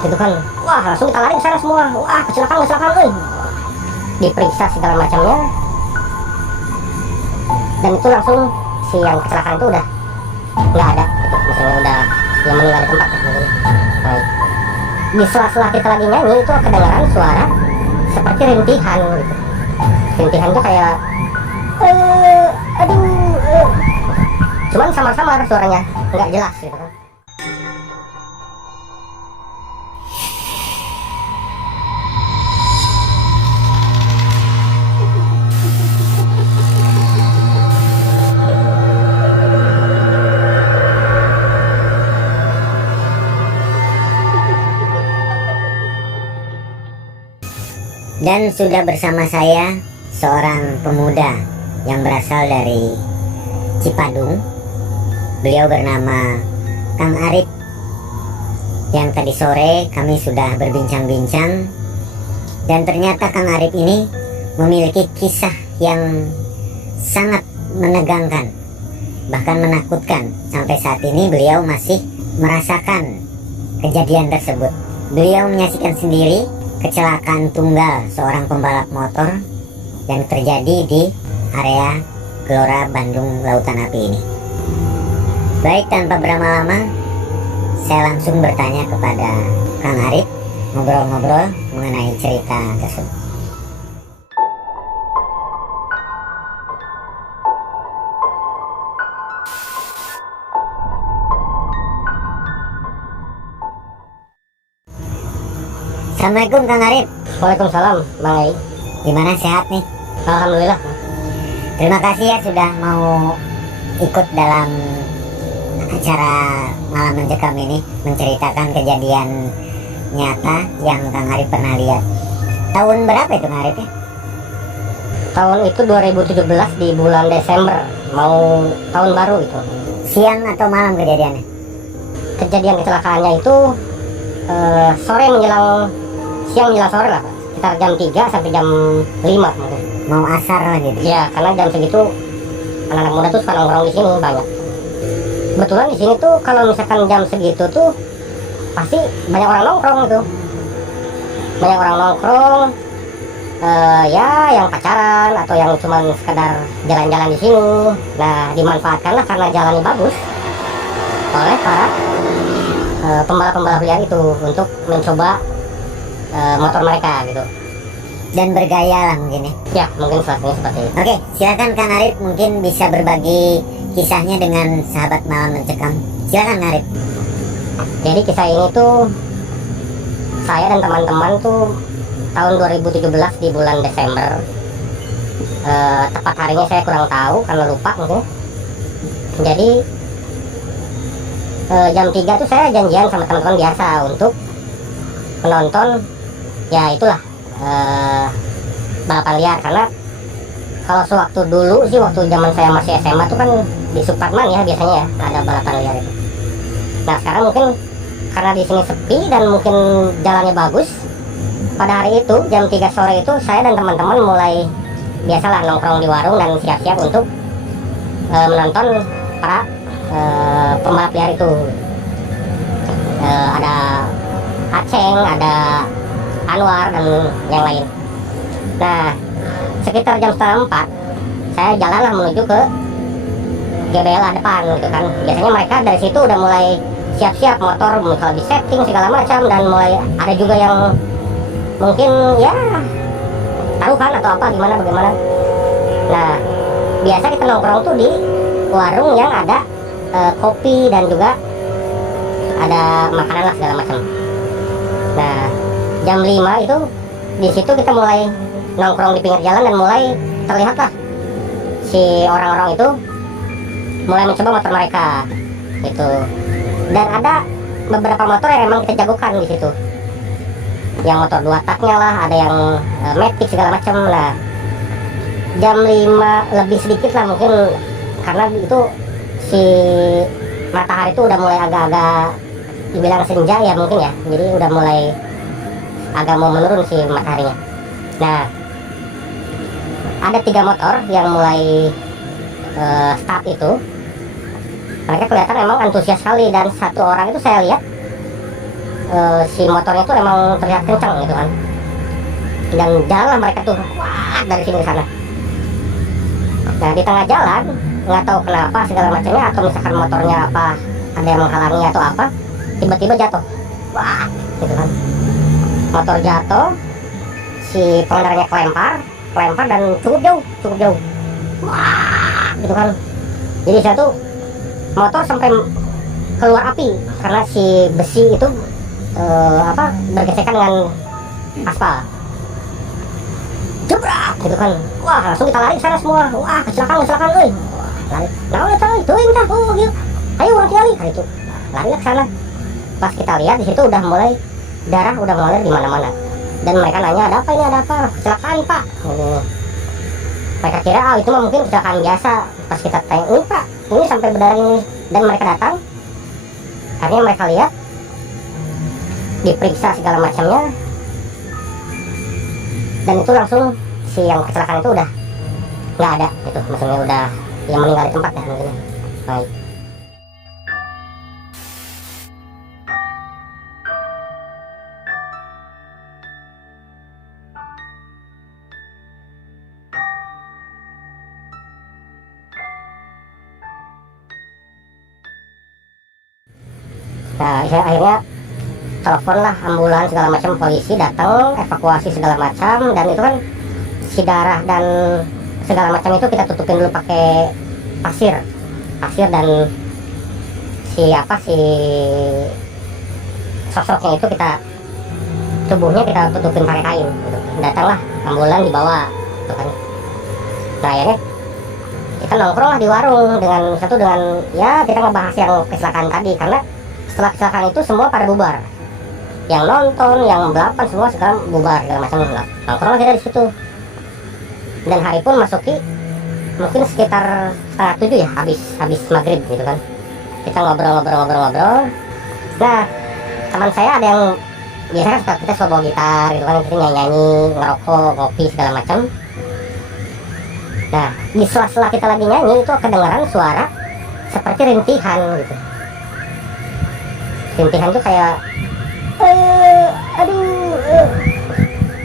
gitu kan. Wah, langsung kita lari ke sana semua. Wah, kecelakaan, diperiksa segala macamnya, dan itu langsung si yang kecelakaan itu udah nggak ada gitu, misalnya udah yang meninggal di tempat gitu. Baik, di sela-sela kita lagi nyanyi itu kedengaran suara seperti rintihan gitu. Rintihan tuh kayak aduh, cuman samar-samar suaranya, nggak jelas gitu kan. Dan sudah bersama saya seorang pemuda yang berasal dari Cipadung. Beliau bernama Kang Arif. Yang tadi sore kami sudah berbincang-bincang, dan ternyata Kang Arif ini memiliki kisah yang sangat menegangkan, bahkan menakutkan. Sampai saat ini beliau masih merasakan kejadian tersebut. Beliau menyaksikan sendiri kecelakaan tunggal seorang pembalap motor yang terjadi di area Gelora Bandung Lautan Api ini. Baik, tanpa berlama-lama saya langsung bertanya kepada Kang Arif, ngobrol-ngobrol mengenai cerita tersebut. Assalamualaikum Kang Arif. Waalaikumsalam Bang Ei. Gimana, sehat nih? Alhamdulillah. Terima kasih ya sudah mau ikut dalam acara Malam Mencekam ini, menceritakan kejadian nyata yang Kang Arif pernah lihat. Tahun berapa itu Kang Arif ya? Tahun itu 2017 di bulan Desember, mau tahun baru itu. Siang atau malam kejadiannya? Kejadian kecelakaannya itu sore menjelang siang menjelang sore lah, sekitar jam 3 sampai jam 5 mungkin. Mau asar lah gitu? Ya, karena jam segitu anak-anak muda tuh suka nongkrong di sini banyak. Kebetulan di sini tuh kalau misalkan jam segitu tuh pasti banyak orang nongkrong gitu. Banyak orang nongkrong, ya yang pacaran atau yang cuman sekedar jalan-jalan di sini. Nah, dimanfaatkanlah karena jalannya bagus oleh para pembalap-pembalap liar itu untuk mencoba motor mereka gitu. Dan bergaya lah mungkin ya? Ya, mungkin seperti itu. Oke, silakan Kang Arif mungkin bisa berbagi kisahnya dengan sahabat Malam Mencekam. Silakan Kang Arif. Jadi kisah ini tuh saya dan teman-teman tuh tahun 2017 di bulan Desember. Tepat harinya saya kurang tahu karena lupa mungkin. Jadi jam 3 tuh saya janjian sama teman-teman biasa untuk menonton, ya itulah, balapan liar. Karena kalau sewaktu dulu sih, waktu zaman saya masih SMA tuh kan di Suparman ya biasanya ya ada balapan liar itu. Nah, sekarang mungkin karena di sini sepi dan mungkin jalannya bagus, pada hari itu jam 3 sore itu saya dan teman-teman mulai biasalah nongkrong di warung dan siap-siap untuk menonton para pembalap liar itu. Ada Aceng, ada Anwar dan yang lain. Nah, sekitar jam setengah 4 saya jalanlah menuju ke GBLA depan gitu kan. Biasanya mereka dari situ udah mulai siap-siap motor, mulai di setting segala macam, dan mulai ada juga yang mungkin ya taruhan atau apa bagaimana. Nah, biasa kita nongkrong tuh di warung yang ada kopi dan juga ada makanan lah segala macam. Nah, jam 5 itu di situ kita mulai nongkrong di pinggir jalan dan mulai terlihat lah si orang-orang itu mulai mencoba motor mereka gitu. Dan ada beberapa motor yang emang kita jagokan di situ, yang motor 2 taknya lah, ada yang Matic segala macam. Nah, jam 5 lebih sedikit lah mungkin, karena itu si matahari itu udah mulai agak-agak dibilang senja ya mungkin ya, jadi udah mulai agak mau menurun si mataharinya. Nah, ada 3 motor yang mulai start itu. Mereka kelihatan memang antusias sekali, dan satu orang itu saya lihat si motornya tuh emang terlihat kencang gitu kan, dan jalan mereka tuh wah dari sini ke sana. Nah di tengah jalan nggak tahu kenapa segala macamnya, atau misalkan motornya apa ada yang menghalangi atau apa, tiba-tiba jatuh, wah gitu kan, motor jatuh, si pengendaranya kelempar dan cukup jauh, wah gitu kan. Jadi satu motor sampai keluar api karena si besi itu bergesekan dengan aspal, jebrak gitu kan. Wah langsung kita lari ke sana semua, wah kecelakaan euy, lari nah udah tahu itu entah gitu, ayo orang lari hari itu lari ke sana. Pas kita lihat di situ udah mulai darah udah mengalir di mana-mana, dan mereka nanya ada apa kecelakaan pak. Mereka kira itu mah mungkin kecelakaan biasa. Pas kita tanya ini pak, ini sampai berdarah ini, dan mereka datang, akhirnya mereka lihat, diperiksa segala macamnya, dan itu langsung si yang kecelakaan itu udah nggak ada, itu maksudnya udah yang meninggal di tempat ya mungkin. Baik. Nah saya akhirnya telepon lah ambulans segala macam, polisi datang evakuasi segala macam, dan itu kan si darah dan segala macam itu kita tutupin dulu pakai pasir dan si sosoknya itu tubuhnya kita tutupin pakai kain gitu. Datanglah ambulan dibawa gitu kan. Nah akhirnya kita nongkrong lah di warung dengan ya kita ngebahas yang kecelakaan tadi, karena setelah kecelakaan itu semua pada bubar, yang nonton, yang belapan semua sekarang bubar segala macam. Nongkrong kita di situ, dan hari pun masuki mungkin sekitar 6:30 ya, habis maghrib gitu kan. Kita ngobrol. Nah teman saya ada yang biasanya kita suka bawa gitar gitu kan, kita nyanyi, ngerokok, ngopi segala macam. Nah di sela-sela kita lagi nyanyi itu kedengaran suara seperti rintihan gitu. Rintihan tuh kayak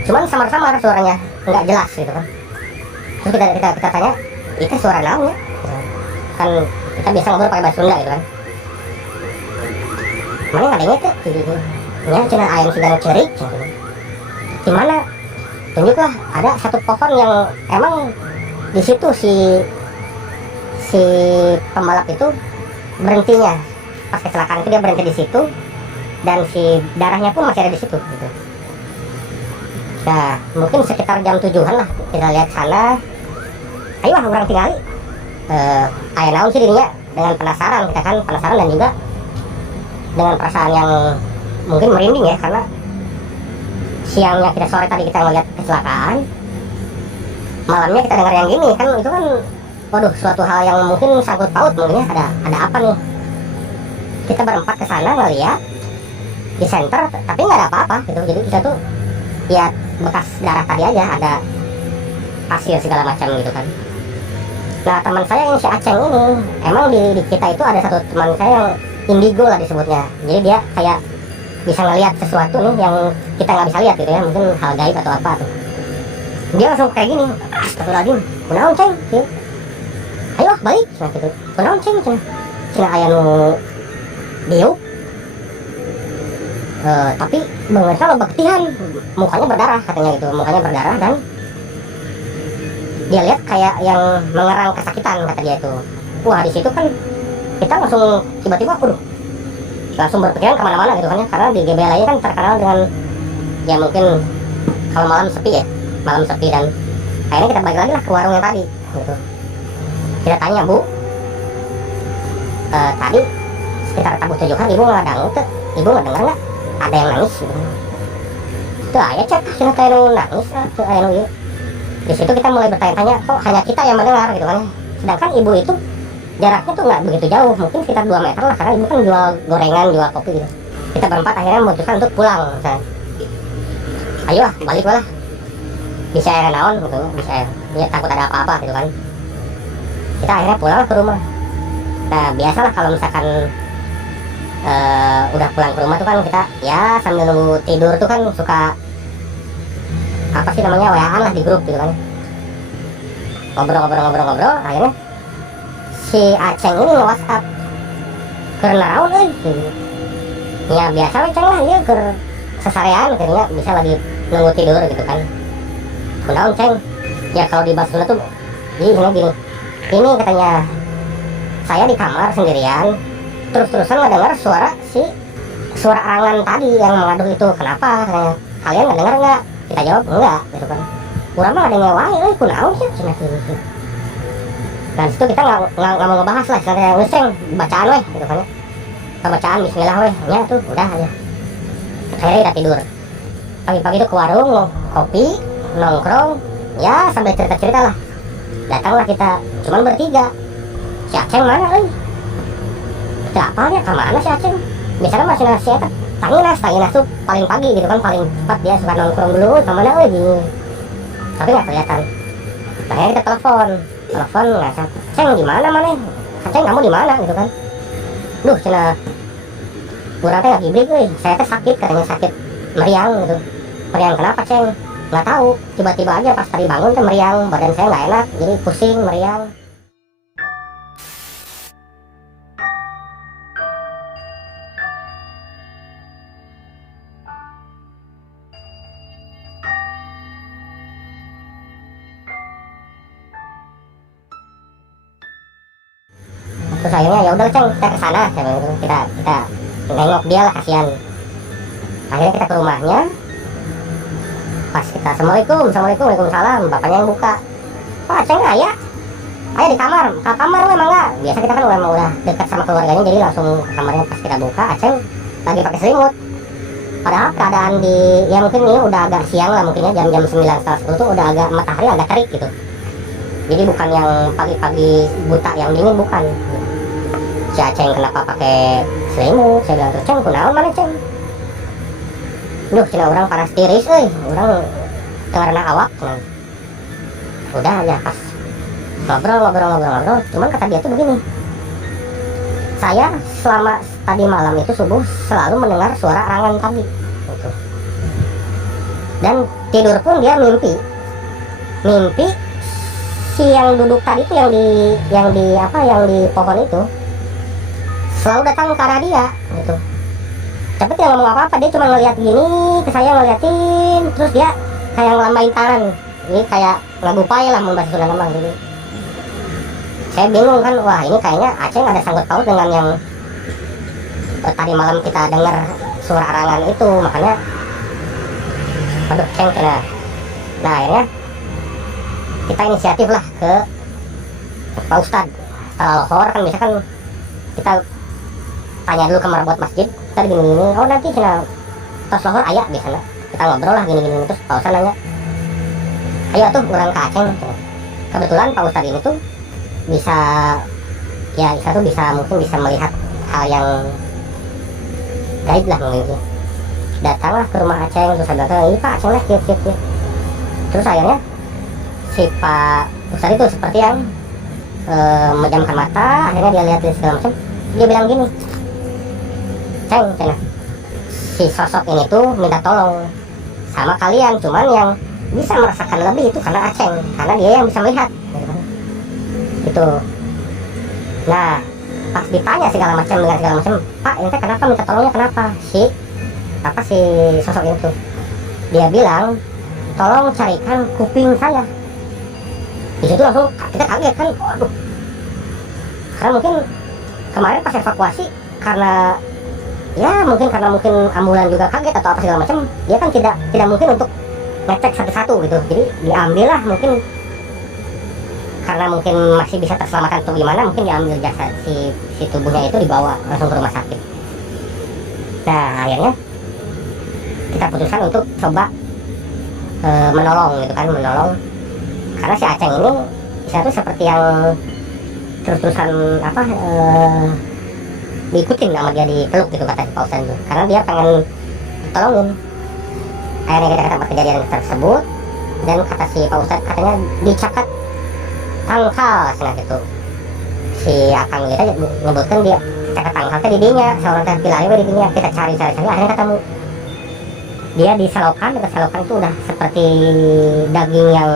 cuman samar-samar suaranya, nggak jelas gitu kan. Terus kita tanya, itu suara naon ya? Kan kita biasa ngobrol pakai bahasa Sunda gitu kan. Mana ngadengnya tuh gitu. Ya cina ayam sedang cerik gitu. Di mana? Tunjuklah ada satu pohon yang emang di situ si pembalap itu berhentinya. Pas kecelakaan itu dia berhenti di situ, dan si darahnya pun masih ada di situ gitu. Nah mungkin sekitar jam 7-an lah kita lihat sana. Ayo orang tinggali ayah naon sih dirinya, dengan penasaran, kita kan penasaran dan juga dengan perasaan yang mungkin merinding ya, karena siangnya kita sore tadi kita ngeliat kecelakaan, malamnya kita dengar yang gini kan, itu kan waduh suatu hal yang mungkin sangkut paut, mungkin ya ada apa nih. Kita berempat ke sana ngeliat di center, tapi nggak ada apa-apa gitu. Jadi kita tuh lihat bekas darah tadi aja, ada pasir segala macam gitu kan. Nah teman saya yang si Aceng ini, emang di kita itu ada satu teman saya yang indigo lah disebutnya. Jadi dia kayak bisa ngelihat sesuatu nih yang kita nggak bisa lihat gitu ya, mungkin hal gaib atau apa tuh. Dia langsung kayak gini, astagfirullahaladzim, kunaon ceng gitu. Ayo balik nah gitu, kunaon ceng cina aya nu diuk, tapi mengenal bektihan, mukanya berdarah katanya gitu, mukanya berdarah, dan dia lihat kayak yang mengerang kesakitan kata dia itu. Wah di situ kan kita langsung tiba-tiba langsung berpikiran kemana-mana gitu kan ya, karena di GBLA kan terkenal dengan ya mungkin kalau malam sepi ya, dan akhirnya kita balik lagi lah ke warung yang tadi gitu. Kita tanya, Bu, tadi sekitar tabuh 7 hari ibu nggak dangu tuh, ibu nggak dengar nggak ada yang nangis gitu. Tuh ayah cek sih kayak nangis tuh ayah nu. Di situ kita mulai bertanya-tanya, kok hanya kita yang mendengar gitu kan. Sedangkan ibu itu jaraknya tuh nggak begitu jauh, mungkin sekitar 2 meter lah, karena ibu kan jual gorengan, jual kopi gitu. Kita berempat akhirnya memutuskan untuk pulang misalnya. Ayo lah balik lah, bisa air naon gitu, bisa air ya, takut ada apa-apa gitu kan. Kita akhirnya pulang ke rumah. Nah biasalah kalau misalkan udah pulang ke rumah tuh kan kita ya sambil nunggu tidur tuh kan suka apa sih namanya, WA-an lah di grup gitu kan, ngobrol, akhirnya si Aceng ini nge-WhatsApp karena naon gitu. Ya biasa we Ceng lah dia ke sesarean akhirnya bisa lagi nunggu tidur gitu kan. Kunaon Ceng? Ya kalau di Basunda tuh gini, ini katanya saya di kamar sendirian terus-terusan ngedengar suara arangan tadi yang mengaduh itu, kenapa katanya, kalian nggak dengar nggak? Kita jawab enggak gitu kan, kurang mah ada ngewae kunaon sih cina gitu. Dan situ kita nggak mau ngebahas lah, karena ngeseng bacaan weh gitu kan ya, bacaan Bismillah weh ya tuh udah aja. Akhirnya kita tidur. Pagi-pagi itu ke warung kopi nongkrong ya sambil cerita-cerita lah. Datanglah kita cuman bertiga. Si Aceng mana tidak apa ya, kemana si Aceng? Biasanya masih nasi eta Tanginas tuh paling pagi gitu kan, paling cepat dia suka nongkrong dulu kemana gitu. Tapi nggak kelihatan. Akhirnya kita telepon nggak sah. Ceng di mana Aceng kamu di mana gitu kan? Duh cina kurang teh gibrik saya teh sakit, katanya sakit meriang gitu. Meriang kenapa Ceng? Nggak tahu, tiba-tiba aja pas tadi bangun tuh meriang, badan saya nggak enak jadi pusing meriang. Terus akhirnya ya udah Ceng kita kesana, kita nengok dia lah, kasihan. Akhirnya kita ke rumahnya. Pas kita Waalaikumsalam, bapaknya yang buka. Pak Aceng ayah di kamar, ke kamar emang enggak. Biasa kita kan udah dekat sama keluarganya, jadi langsung ke kamarnya. Pas kita buka Aceng lagi pakai selimut. Padahal keadaan ya mungkin ini udah agak siang lah, mungkin ya jam 9:30 tuh udah agak matahari agak terik gitu. Jadi bukan yang pagi-pagi buta yang dingin, bukan. Si Aceng kenapa pakai selimut? Saya bilang, Ceng kunaon mana Ceng? Duh cina orang panas tiris orang karena awak. Udah aja pas ngobrol, cuman kata dia tuh begini, saya selama tadi malam itu subuh selalu mendengar suara arangan tadi gitu. Dan tidur pun dia mimpi si yang duduk tadi itu yang di pohon itu selalu datang ke arah dia gitu. Tapi dia ngomong apa-apa, dia cuma ngeliat gini ke saya, ngeliatin, terus dia kayak ngelambain tangan. Ini kayak ngagupay lah membahas Sunda nama gitu. Saya bingung kan, wah ini kayaknya Aceng ada sangkut paut dengan yang tadi malam kita dengar suara arangan itu, makanya aduh Ceng kena. Nah akhirnya kita inisiatif lah ke Pak Ustadz. Setelah lohor kan bisa kan kita tanya dulu ke marbot masjid, tadi gini, oh nanti kena tos lohor ayah di sana, kita ngobrol lah gini, terus Pak Ustadz nanya, ayo tuh orang ke Aceng. Kebetulan Pak Ustadz ini tuh bisa mungkin bisa melihat hal yang gaib lah mungkin. Datanglah ke rumah Aceng, terus saya bilang, ini Pak Aceng lah kiep. Terus akhirnya si Pak Ustadz itu seperti yang memejamkan mata, akhirnya dia lihat segala macam, dia bilang gini, Ceng, si sosok ini tuh minta tolong sama kalian, cuman yang bisa merasakan lebih itu karena Aceng, karena dia yang bisa melihat gitu. Nah pas ditanya segala macam, Pak ini kenapa minta tolongnya, kenapa si sosok itu, dia bilang tolong carikan kuping saya. Di situ langsung kita kaget kan, waduh, karena mungkin kemarin pas evakuasi karena ambulan juga kaget atau apa segala macam, dia kan tidak mungkin untuk ngecek satu-satu gitu, jadi diambil lah, mungkin karena mungkin masih bisa terselamatkan atau gimana, mungkin diambil jasad si tubuhnya itu dibawa langsung ke rumah sakit. Nah akhirnya kita putuskan untuk coba menolong karena si Aceng ini bisa tuh seperti yang terus-terusan diikutin sama dia, dipeluk gitu kata Pak Ustadz itu, karena dia pengen ditolongin. Akhirnya kita ke tempat kejadian tersebut, dan kata si Pak Ustadz katanya dicakat tangkal gitu. Si akang kita nyebutkan dia Saya ketangkal teh di dinya, seorang teh pilih di dinya, kita cari akhirnya ketemu. Dia di selokan, dekat selokan itu udah seperti daging yang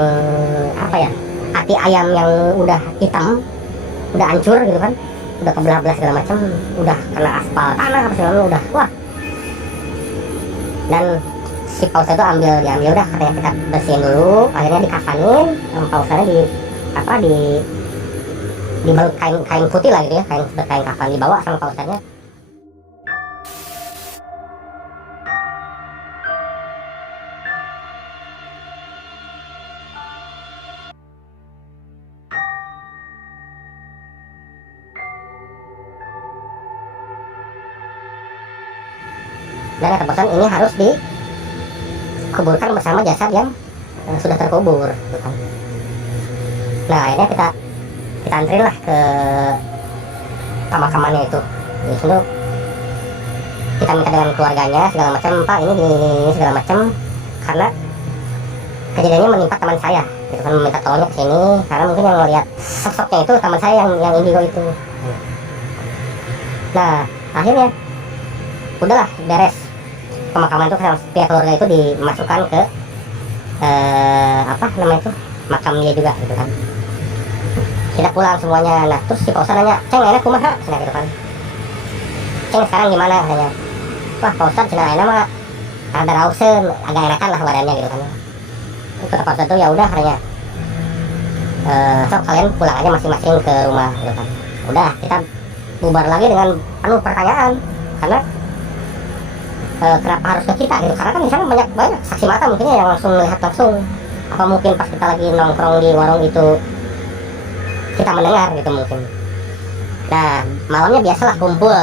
apa ya, hati ayam yang udah hitam, udah hancur gitu kan, udah kebelah-belah segala macam, udah kena aspal tanah apa segala udah wah. Dan si pausa itu diambil udah, katanya kita bersihin dulu, akhirnya dikafanin, pausanya di apa di balut kain putih lah gitu ya, kain kafan dibawa sama pausanya. Dan kata bosan ini harus dikuburkan bersama jasad yang sudah terkubur gitu kan. Nah akhirnya kita anterin lah ke pemakamannya itu. Di situ kita minta dengan keluarganya segala macam, Pak ini segala macam, karena kejadiannya menimpa teman saya gitu kan, meminta tolongnya ke sini karena mungkin yang melihat sosoknya itu teman saya yang indigo itu. Nah akhirnya udahlah beres pemakaman itu, pihak keluarga itu dimasukkan ke apa namanya itu, makam dia juga gitu kan. Kita pulang semuanya. Nah terus si Pausa nanya, Ceng enak kumaha cina gitu kan, Ceng sekarang gimana katanya. Wah Pausa cina enak mah ada rausen, agak enakan lah badannya gitu kan. Kata Pausa tuh ya udah katanya, sok kalian pulang aja masing-masing ke rumah gitu kan. Udah kita bubar lagi dengan penuh pertanyaan, karena kenapa harus ke kita gitu, karena kan misalnya banyak saksi mata mungkin yang langsung melihat langsung, apa mungkin pas kita lagi nongkrong di warung itu kita mendengar gitu mungkin. Nah malamnya biasalah kumpul,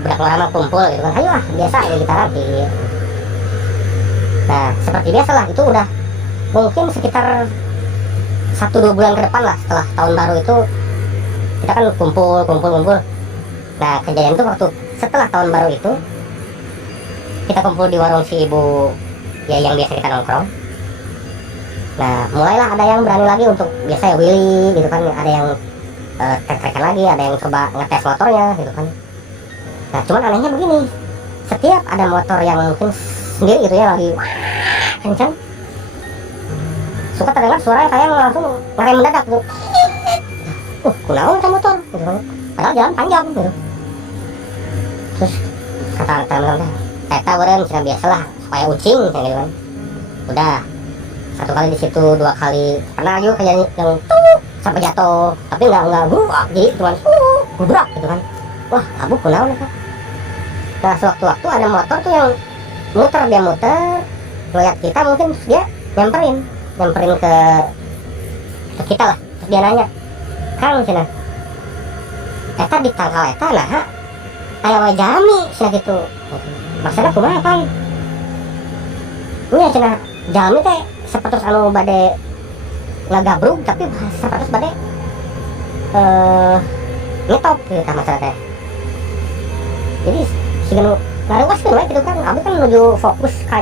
berak lama kumpul gitu kan, ayo lah biasa ya kita lagi. Nah seperti biasalah itu udah mungkin sekitar 1-2 bulan ke depan lah setelah tahun baru itu kita kan kumpul. Nah kejadian itu waktu setelah tahun baru itu kita kumpul di warung si ibu ya yang biasa kita nongkrong. Nah mulailah ada yang berani lagi untuk biasa ya Willy gitu kan, ada yang trek-trekan lagi, ada yang coba ngetes motornya gitu kan. Nah cuman anehnya begini, setiap ada motor yang mungkin sendiri gitu ya lagi kencang, suka terdengar suara kayak langsung ngerem mendadak gitu. Kunaon kan motor gitu kan, padahal jalan panjang gitu. Terus kata teman-teman, eta beren cina biasalah supaya ucing gitu kan. Udah 1 kali di situ, 2 kali pernah juga kayak yang sampai jatuh, tapi nggak gubrak, jadi cuman gubrak gitu kan. Wah abu kunaon kan. Nah sewaktu-waktu ada motor tuh yang dia muter ngeliat kita, mungkin dia nyamperin ke kita lah. Terus dia nanya, Kang cina eta di tangkal eta nah aya wae jami cina gitu. Maksudnya kumaha Kang? Ini cina jami teh seperti anu bade ngagabruk, tapi seperti bade ngetop gitu masalah teh. Jadi si genu ngaruaskeun we gitu kan, abi kan menuju fokus ka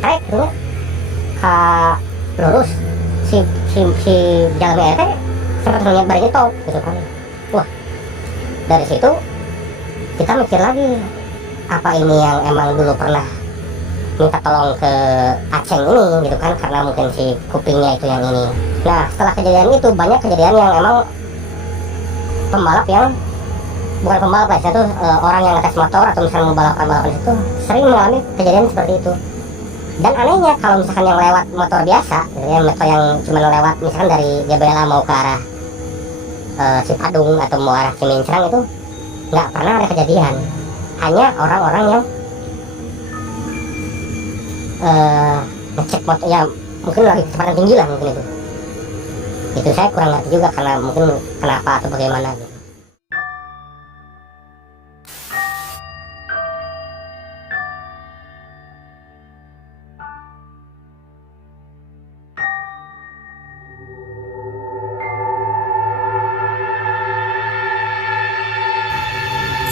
trek gitu, ka lurus si jalan teh seperti nya bari ngetop gitu kan. Wah dari situ kita mikir lagi, apa ini yang emang dulu pernah minta tolong ke Aceng ini gitu kan, karena mungkin si kupingnya itu yang ini. Nah setelah kejadian itu banyak kejadian yang emang pembalap yang bukan pembalap lah, itu orang yang ngetes motor atau misalnya mau balapan itu sering mengalami kejadian seperti itu. Dan anehnya kalau misalkan yang lewat motor biasa gitu ya, motor yang cuma lewat misalkan dari GBLA mau ke arah Cipadung atau mau arah Cimincrang itu nggak pernah ada kejadian. Hanya orang-orang yang ngecek motornya mungkin lagi kecepatan tinggi lah mungkin itu saya kurang ngerti juga, karena mungkin kenapa atau bagaimana gitu.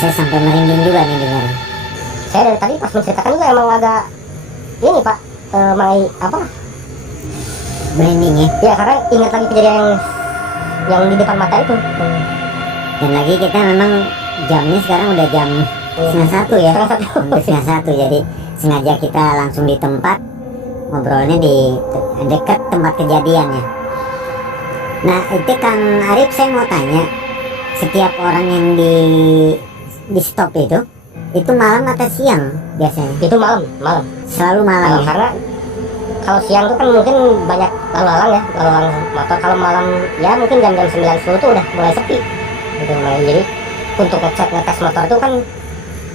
Saya sampai merinding juga nih dengar. Saya dari tadi pas menceritakan juga emang agak ini Pak, apa Merinding ya. ya, karena ingat lagi kejadian yang di depan mata itu. Dan lagi kita memang jamnya sekarang udah jam setengah satu ya, hampir setengah satu. Jadi sengaja kita langsung di tempat, ngobrolnya di dekat tempat kejadiannya. Nah itu Kang Arif, saya mau tanya, setiap orang yang di stop itu malam atau siang biasanya? Itu malam, Selalu malam ya? karena kalau siang tuh kan mungkin banyak lalu lalang ya, lalu lalang motor. Kalau malam ya mungkin jam-jam 9-10 tuh udah mulai sepi gitu. Jadi untuk ngetes motor tuh kan,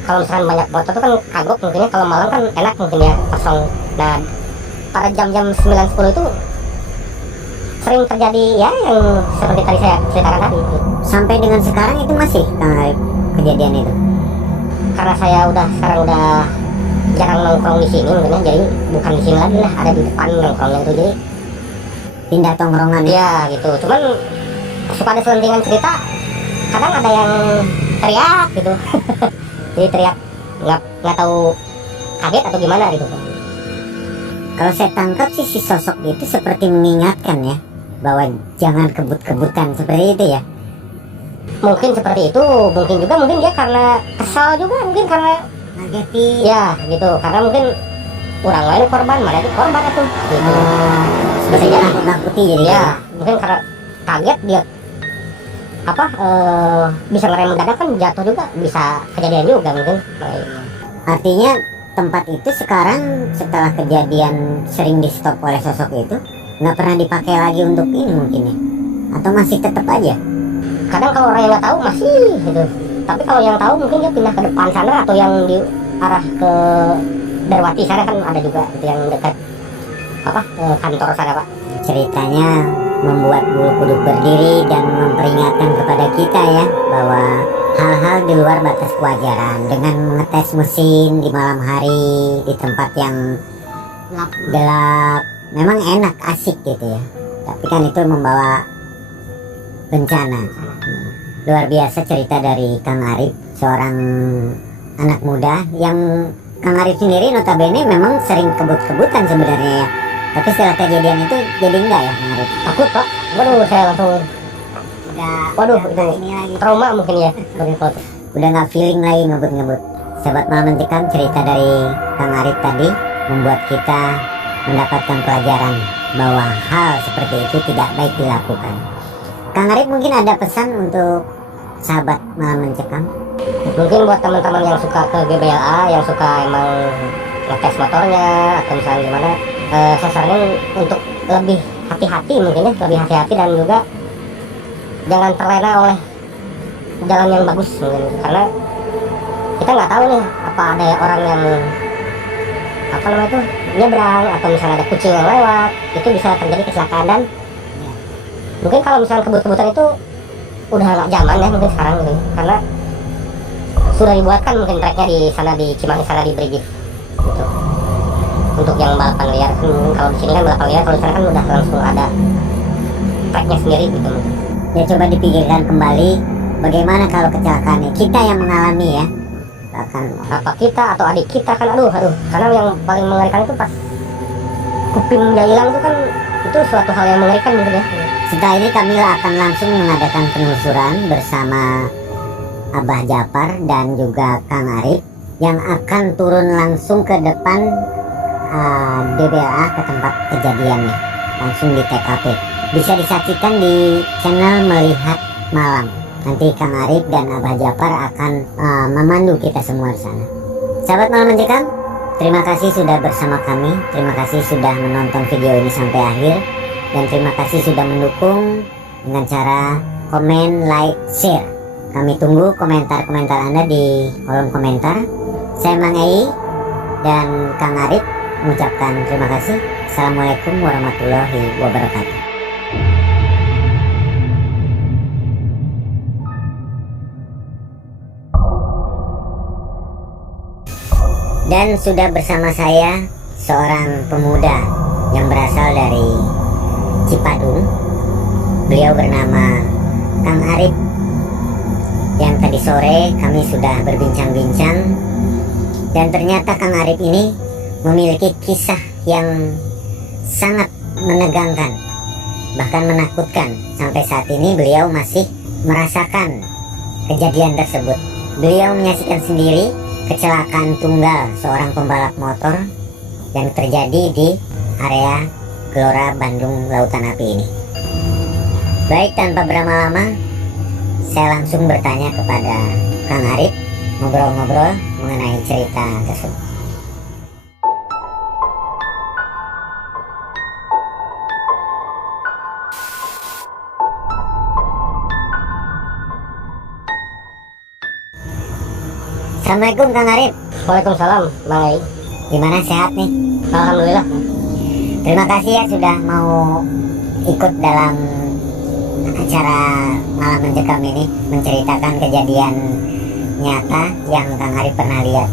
kalau misalkan banyak motor tuh kan kagok mungkinnya. Kalau malam kan enak mungkin ya, kosong. Nah pada jam-jam 9-10 itu sering terjadi ya yang seperti tadi saya ceritakan tadi gitu. Sampai dengan sekarang itu masih Kang Arif kejadian itu? Karena saya sekarang udah jarang nongkrong di sini mungkin ya, jadi bukan di sini lagi lah, ada di depan nongkrongnya itu, jadi Pindah tongkrongan ya? ya gitu. Cuman suka ada selentingan cerita, kadang ada yang teriak gitu. Jadi teriak nggak tahu kaget atau gimana gitu. Kalau saya tangkap sih si sosok itu seperti mengingatkan ya, bahwa jangan kebut-kebutan seperti itu ya. Mungkin seperti itu, mungkin juga mungkin dia karena kesal juga, mungkin karena Ngageti. ya gitu, karena mungkin orang lain korban, mana itu korban itu gitu. Bisa nakut-nakuti jadi Ya mungkin karena kaget dia bisa ngerem mendadak kan, jatuh juga bisa kejadian juga mungkin. Artinya tempat itu sekarang setelah kejadian sering di stop oleh sosok itu nggak pernah dipakai lagi untuk ini mungkin ya, atau masih tetap aja? Kadang kalau orang yang nggak tahu masih gitu, tapi kalau yang tahu mungkin dia pindah ke depan sana, atau yang di arah ke Darwati sana kan ada juga itu yang dekat kantor sana Pak. Ceritanya membuat bulu kuduk berdiri dan memperingatkan kepada kita ya, bahwa hal-hal di luar batas kewajaran dengan mengetes mesin di malam hari di tempat yang gelap memang enak, asik gitu ya, tapi kan itu membawa bencana. Luar biasa cerita dari Kang Arif, seorang anak muda yang Kang Arif sendiri notabene memang sering kebut-kebutan sebenarnya ya, tapi setelah kejadian itu jadi enggak ya Kang Arif? Takut Pak, waduh saya langsung waduh itu ini lagi trauma mungkin ya sebagai foto. udah nggak feeling lagi ngebut-ngebut. Sahabat Malam Mencekam, cerita dari Kang Arif tadi membuat kita mendapatkan pelajaran bahwa hal seperti itu tidak baik dilakukan. Kang Arif mungkin ada pesan untuk sahabat Malam Mencekam? Mungkin buat teman-teman yang suka ke GBLA, yang suka emang ngetes motornya atau misalnya gimana, saya saranin untuk lebih hati-hati mungkin ya, lebih hati-hati, dan juga jangan terlena oleh jalan yang bagus mungkin, karena kita nggak tahu nih apa ada orang yang nyebrang, atau misalnya ada kucing yang lewat, itu bisa terjadi kecelakaan. Dan mungkin kalau misalnya kebut-kebutan itu udah nggak zaman ya mungkin sekarang gitu, karena sudah dibuatkan mungkin tracknya di sana, di Cimahi sana, di Brigif gitu. Untuk yang balapan liar kan, kalau di sini kan balapan liar, kalau di sana kan udah langsung ada tracknya sendiri gitu. Ya coba dipikirkan kembali, bagaimana kalau kecelakaannya kita yang mengalami ya, bahkan Apa kita atau adik kita kan, aduh, karena yang paling mengerikan itu pas kuping dia hilang itu kan, itu suatu hal yang mengerikan mungkin ya. setelah ini Kamila akan langsung mengadakan penelusuran bersama Abah Japar dan juga Kang Arif yang akan turun langsung ke depan DBLA, ke tempat kejadiannya, langsung di TKP. Bisa disaksikan di channel Melihat Malam. Nanti Kang Arif dan Abah Japar akan memandu kita semua di sana. Sahabat Malam Mencekam, terima kasih sudah bersama kami. Terima kasih sudah menonton video ini sampai akhir. Dan terima kasih sudah mendukung dengan cara komen, like, share. Kami tunggu komentar-komentar Anda di kolom komentar. Saya Mang Ei dan Kang Arif mengucapkan terima kasih. Assalamualaikum warahmatullahi wabarakatuh. Dan sudah bersama saya seorang pemuda yang berasal dari Cipadung. Beliau bernama Kang Arif, yang tadi sore kami sudah berbincang-bincang, dan ternyata Kang Arif ini memiliki kisah yang sangat menegangkan, bahkan menakutkan. Sampai saat ini beliau masih merasakan kejadian tersebut. Beliau menyaksikan sendiri kecelakaan tunggal seorang pembalap motor yang terjadi di area Gelora Bandung Lautan Api ini. Baik, tanpa berlama-lama, saya langsung bertanya kepada Kang Arif, ngobrol-ngobrol mengenai cerita tersebut. Assalamualaikum Kang Arif. Waalaikumsalam Bang Ei. Gimana, sehat nih? Alhamdulillah. Terima kasih ya sudah mau ikut dalam acara Malam Mencekam ini, menceritakan kejadian nyata yang Kang Arif pernah lihat.